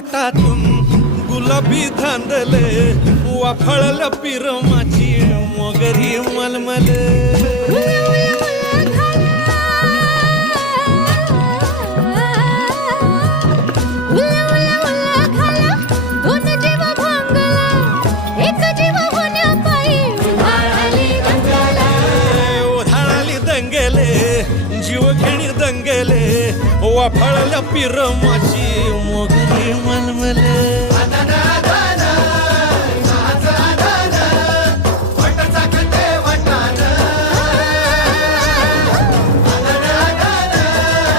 पोटातून गुलाबी धांदले वाफळल्या पिरमाची मोगरी मलमल जीवघेणी दंगेले वाफळल्या पिरमाची मोगरी मलमल